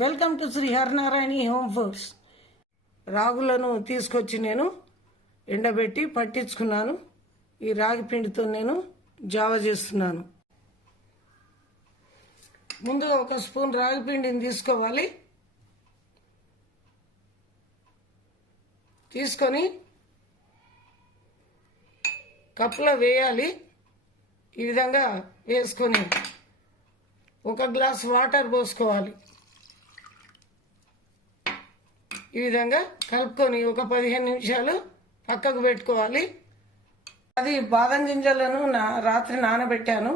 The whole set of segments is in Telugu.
Welcome to Shri Harinarayana home foods. రాగులను తీసుకొచ్చి నేను ఎండబెట్టి పట్టించుకున్నాను. ఈ రాగి పిండితో నేను జావ చేస్తున్నాను. ముందుగా ఒక స్పూన్ రాగి పిండిని తీసుకోవాలి. తీసుకొని కప్పులో వేయాలి. ఈ విధంగా వేసుకొని ఒక గ్లాస్ వాటర్ పోసుకోవాలి. ఈ విధంగా కలుపుకొని ఒక 15 నిమిషాలు పక్కకు పెట్టుకోవాలి. అది బాదం గింజలను రాత్రి నానబెట్టాను.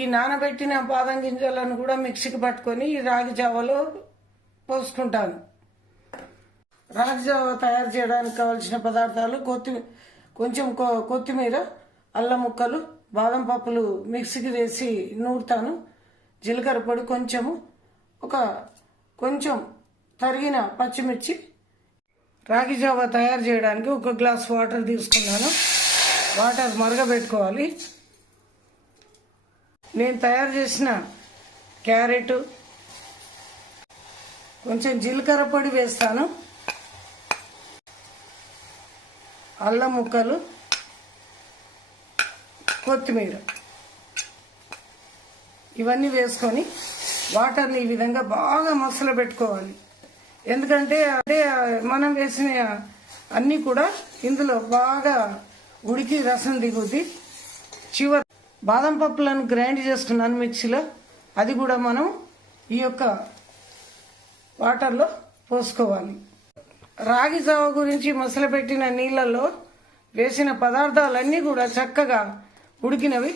ఈ నానబెట్టిన బాదం గింజలను కూడా మిక్సీకి పట్టుకొని ఈ రాగి జావలో పోసుకుంటాను. రాగి జావ తయారు చేయడానికి కావలసిన పదార్థాలు: కొంచెం కొత్తిమీర, అల్లం ముక్కలు, బాదం పప్పులు మిక్సీకి వేసి నూరుతాను. జీలకర్ర పొడి కొంచెం తరిగిన పచ్చిమిర్చి. రాగి జావ తయారు చేయడానికి ఒక గ్లాస్ వాటర్ తీసుకున్నాను. వాటర్ మరగబెట్టుకోవాలి. నేను తయారు చేసిన క్యారెట్, కొంచెం జీలకర్ర పొడి వేస్తాను, అల్లం ముక్కలు, కొత్తిమీర ఇవన్నీ వేసుకొని వాటర్ని ఈ విధంగా బాగా మసల పెట్టుకోవాలి. ఎందుకంటే మనం వేసిన అన్నీ కూడా ఇందులో బాగా ఉడికి రసం దిగుద్ది. చివరి బాదం పప్పులను గ్రైండ్ చేసుకున్నాను మిక్సీలో. అది కూడా మనం ఈ యొక్క వాటర్లో పోసుకోవాలి. రాగి జావ గురించి మసలపెట్టిన నీళ్ళల్లో వేసిన పదార్థాలన్నీ కూడా చక్కగా ఉడికినవి.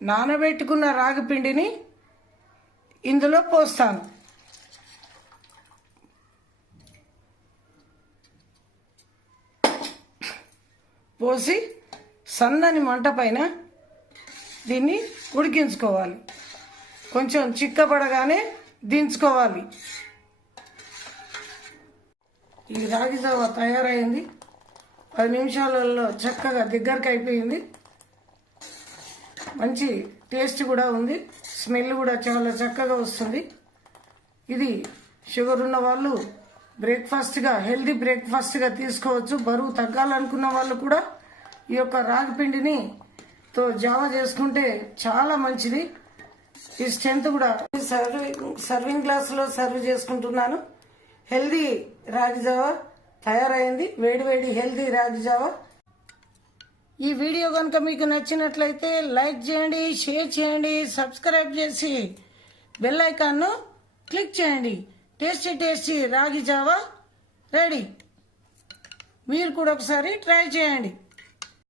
నానబెట్టుకున్న రాగి పిండిని ఇందులో పోస్తాను. పోసి సన్నని మంట పైన దీన్ని ఉడికించుకోవాలి. కొంచెం చిక్కబడగానే దించుకోవాలి. ఈ రాగి జావ తయారైంది. 10 నిమిషాలలో చక్కగా దగ్గరకు అయిపోయింది. మంచి టేస్ట్ కూడా ఉంది. స్మెల్ కూడా చాలా చక్కగా వస్తుంది. ఇది షుగర్ ఉన్న వాళ్ళు బ్రేక్ఫాస్ట్గా, హెల్దీ బ్రేక్ఫాస్ట్గా తీసుకోవచ్చు. బరువు తగ్గాలనుకున్న వాళ్ళు కూడా ఈ యొక్క రాగి పిండిని జావ చేసుకుంటే చాలా మంచిది. ఈ స్ట్రెంత్ కూడా సర్వింగ్ గ్లాసులో సర్వ్ చేసుకుంటున్నాను. హెల్దీ రాగి జావ తయారైంది. వేడి హెల్దీ రాగి జావ. ఈ వీడియో కనుక మీకు నచ్చినట్లయితే లైక్ చేయండి, షేర్ చేయండి, సబ్స్క్రైబ్ చేసి బెల్ ఐకాన్ను క్లిక్ చేయండి. టేస్టీ రాగి జావ రెడీ. మీరు కూడా ఒకసారి ట్రై చేయండి.